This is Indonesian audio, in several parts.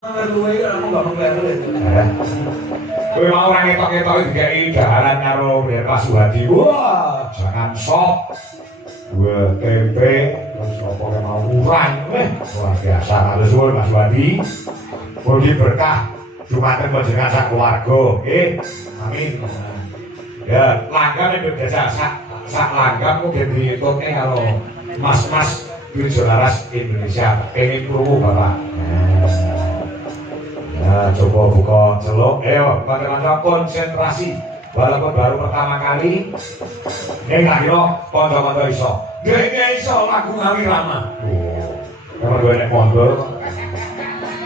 Luwe aku gak mengkeliru. Kowe mau ora ngetok-ngetok dikai daharan karo Mbak Pasuhadi. Wah, jangan sok. Gua tempe terus apa yang mau urang. Wah, biasa kalau suwun Mas Wadi. Mugi berkah Jumaten panjenengan sak keluarga. Amin. Ya, langgam itu biasa sak langgam mungkin dihitung kalau mas-mas tujuh laras Indonesia pengen krungu Bapak. Nah, coba buka celuk. Ayo, kanca-kanca konsentrasi. Walaupun baru pertama kali, tak kira kanca-kanca iso. Dia iso lagu Ngawi Rama. Kalau gue nek mondol,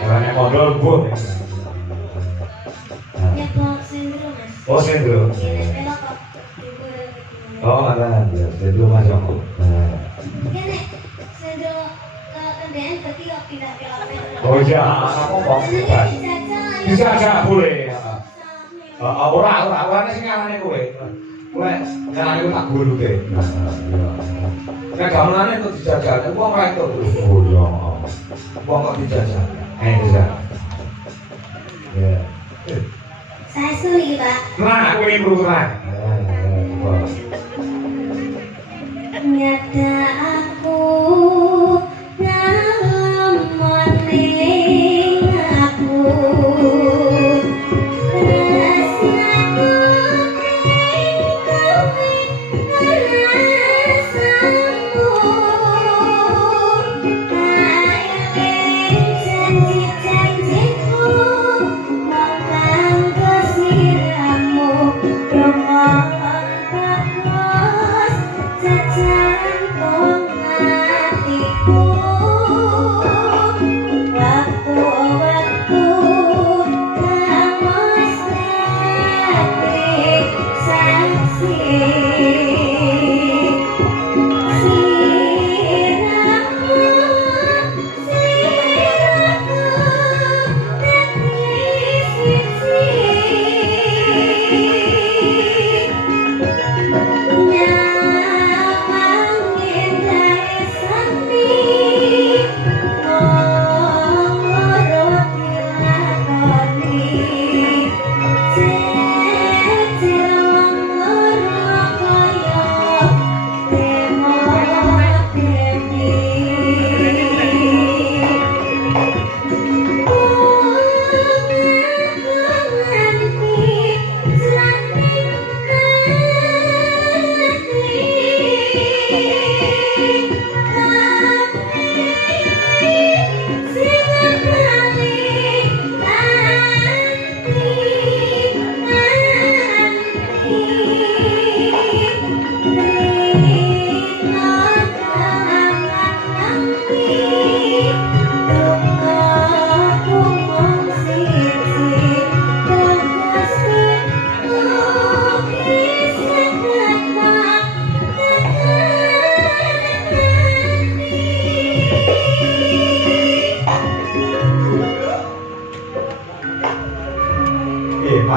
kalau nek mondol buh. Ya kok sendro Mas. Oh sendro. Oh mana? Sendro Mas aku. Kene sendro ke kendaraan berarti kok pindah ke lapangan. Oh iya, aku mau. Bisa aja boleh. Ora sing ngarane kowe. Kowe ngarane ku tak gulu ke. Nek gamelane itu dijajal, wong ora itu. Oh iya. Wong kok dijajal. Bisa. Ya. Saya suri, Pak. Nah, aku ini berusaha. Nyata aku dalam maning aku.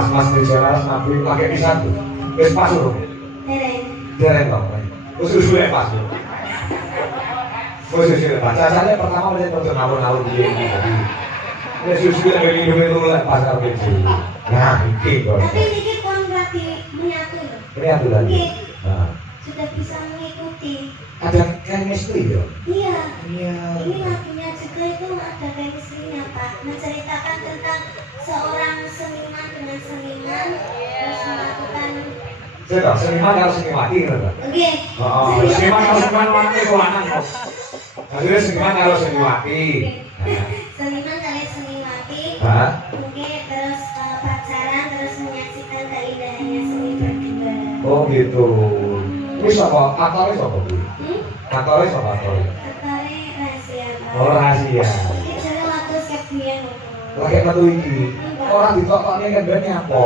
Mas di sana nabi pakai pisang tuh. Wis pas lho. Dereng kok. Usus pas. Usus pas. Caranya pertama mesti untuk ngawur-ngawur dia ini tadi. Usus dari itu lah pas karo bensin. Nah, iki kok. Tapi ini kon berarti menyatu. Menyatu lagi. Nah, sudah bisa mengikuti. Ada chemistry ya? Iya. Iya. Ini lagunya juga itu ada chemistry-nya, Pak. Menceritakan tentang seorang seniman dengan seniman terus melakukan seniman harus seniwati kan? Oke. Seniman harus seniwati itu lanang kok. Maksudnya seniman harus seniwati. Seniman kalian seniwati. Oke, terus pacaran terus menyaksikan keindahannya seni berdua. Oh gitu. Ini siapa? Aktornya siapa Bu? Aktornya siapa aktornya? Aktornya rahasia, Pak. Oh rahasia. Ini jadi waktu skeptian. Lagi metu iki. Orang ditokokne kan banyak apa?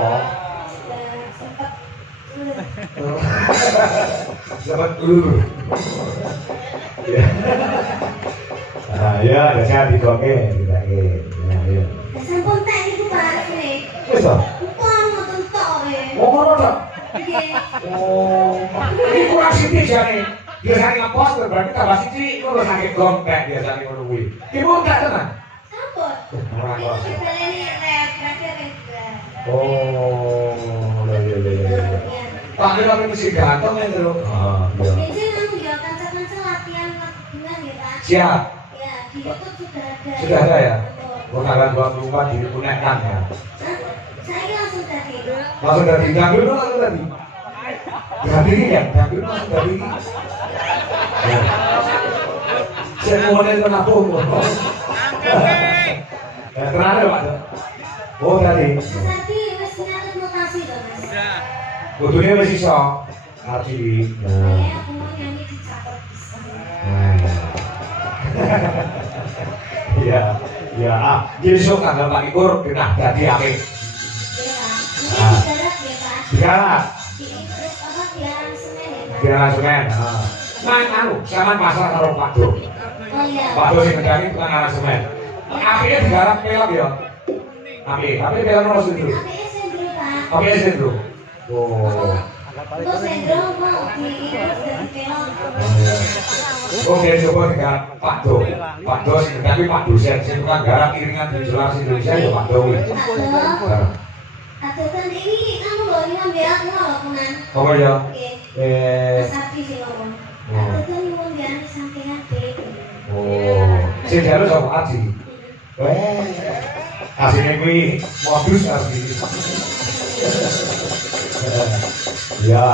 Sempat dulu. Nah, ya, ada saya dikoke, dikoke. Ya. Sampun tak itu Pak, ini. Wis to? Bukan ngoten tok kowe. Oh, ngono to? Nggih. Oh, ini kurang sithik jane. Biasane ngepost berarti tambah sithik ngono saking gompek biasane ngono kuwi. Ibu tak tenan. Sampun. Ora kok. Ini refleksnya Oh, iya. Tak kira mesti ganteng ya, Bro. Ah, iya. biasanya kamu ya kanca-kanca latihan dengan ya Pak. Siap. Ya di YouTube sudah ada. Sudah ada ya? Oh. Oh, tanggal 24 di Punekan ya. Saya langsung tadi. Langsung dari Gambir langsung tadi. Gambir ya, Gambir langsung dari. Ya. Saya mau nanya kenapa umur. Kenapa Pak? Oh tadi. Tadi wis nyatet notasi loh Mas. Kudunya masih iso. Arti. Saya aku mau nyanyi dicatat bisa. Iya, iya. Besok tanggal 24 kita jadi apik. Iya Pak. Mungkin digarap ya Pak. Digarap. Di terus apa di aransemen ya Pak. Di aransemen. Nang anu, sampean pasar karo Pak Do. Oh iya. Pak Do sing ngendani tukang aransemen. Apike digarap pelok ya. Apik, tapi pelok nomor sendiri. APS Sendro Pak. Apike sendiri. Oh. Untuk Sendro mau di terus dari pelok. Oh, dia coba dengan Pak Do. Pak Do sing ngendani Pak dosen sing tukang garap iringan di Sulawesi Indonesia ya Pak Do. Atau kan ini kamu loh ini ambil aku loh punan. Apa ya? Oke. Eh, Mas Abdi sih ngomong. Atau kan nyuwun dia sampingan deh. oh, sing jalu sapa Aji? Asine kuwi modus Aji. Ya,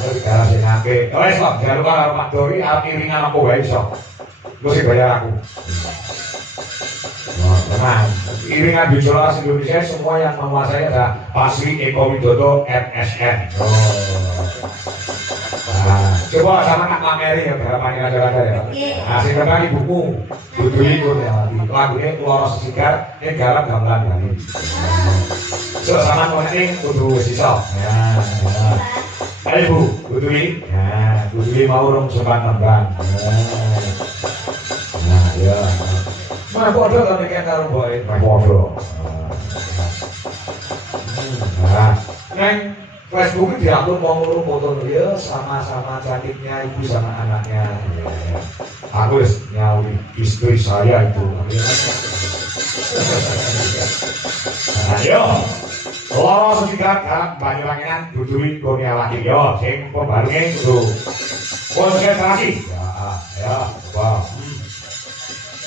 terus garap sing akeh. Wes kok jalu karo Pak Dori arep iringan apa wae iso. Lu sing bayar aku. Wah, tenang. Iringan di Sulawesi Indonesia semua yang menguasai ada Pasri Eko Widodo MSN. Oh. Nah, coba sama Kak Mameri ya garapannya ada ya. Nah, sing ngerti buku Dudu Ikut ya. Lagunya Loro Sesigar, ini garap gamelan kali. So, sama ngomongnya kudu wis iso. Ya, ya. Ayo Bu, kudu ini. Ya, kudu ini mau rong sempat nembang. Nah, ya. Mana bodoh kan kayak karo boy, bodoh. Nah, neng Facebook itu diupload mau ngurung foto dia sama-sama cantiknya ibu sama anaknya. Aku wis nyawi istri saya itu. Ayo, Loro Sesigar kan Banyuwanginan Dudui Kurnia lagi yo, sing pembarunge kudu konsentrasi. Ya, coba.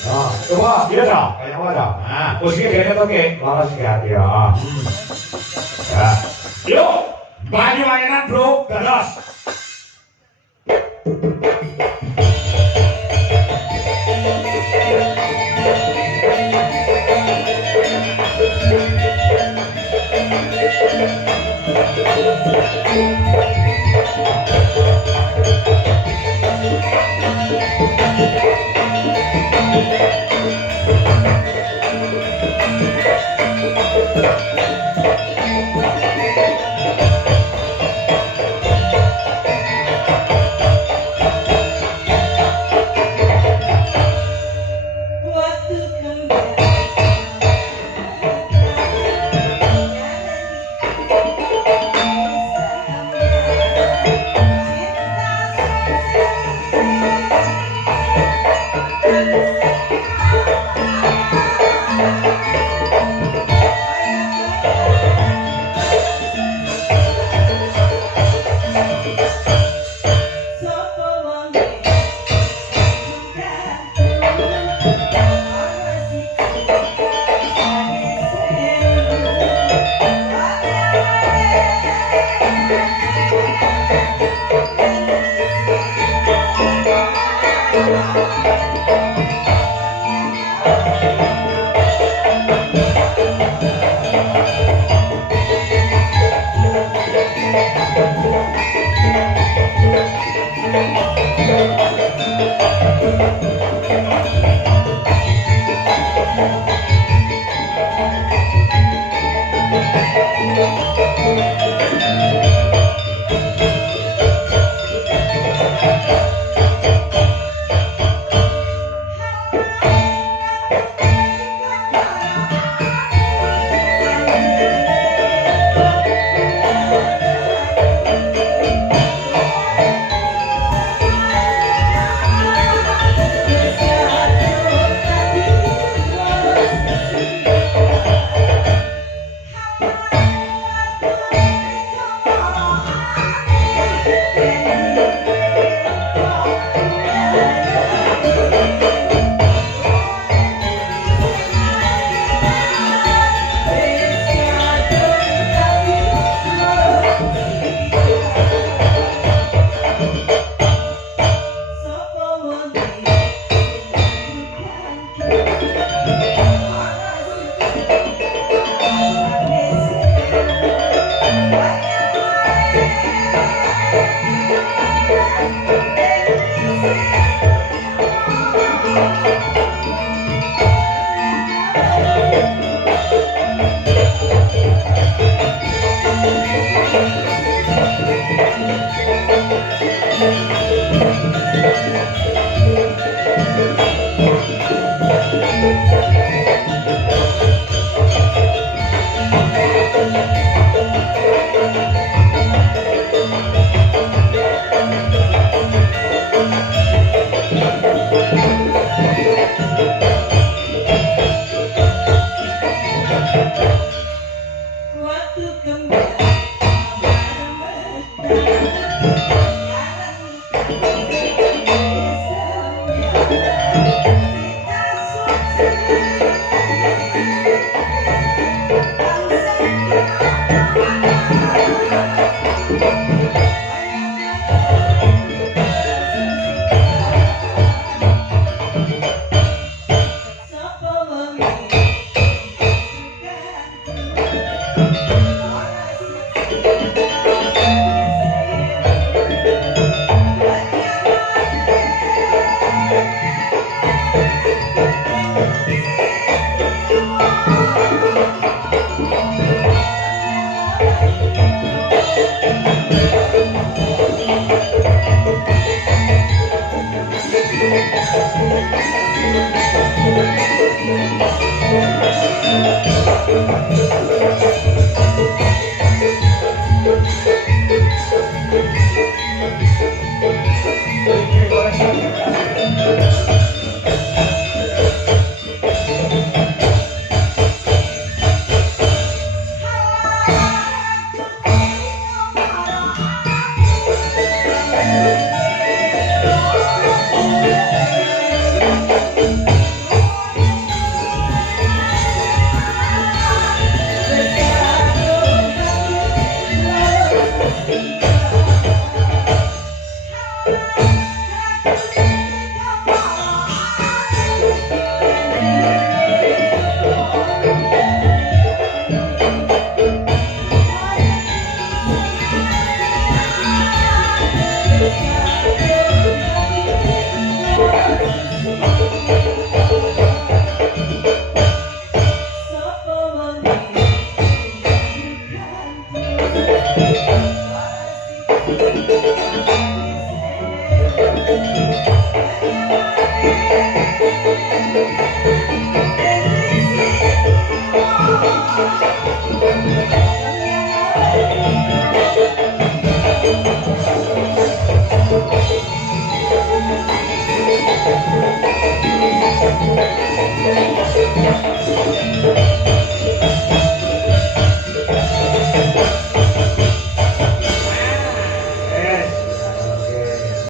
Nah, coba dia dah, kayak apa dah? Nah, posisinya dia tuh oke, Loro Sesigar ya. Ya, yuk, Banyuwanginan bro, gados. Waktu kembali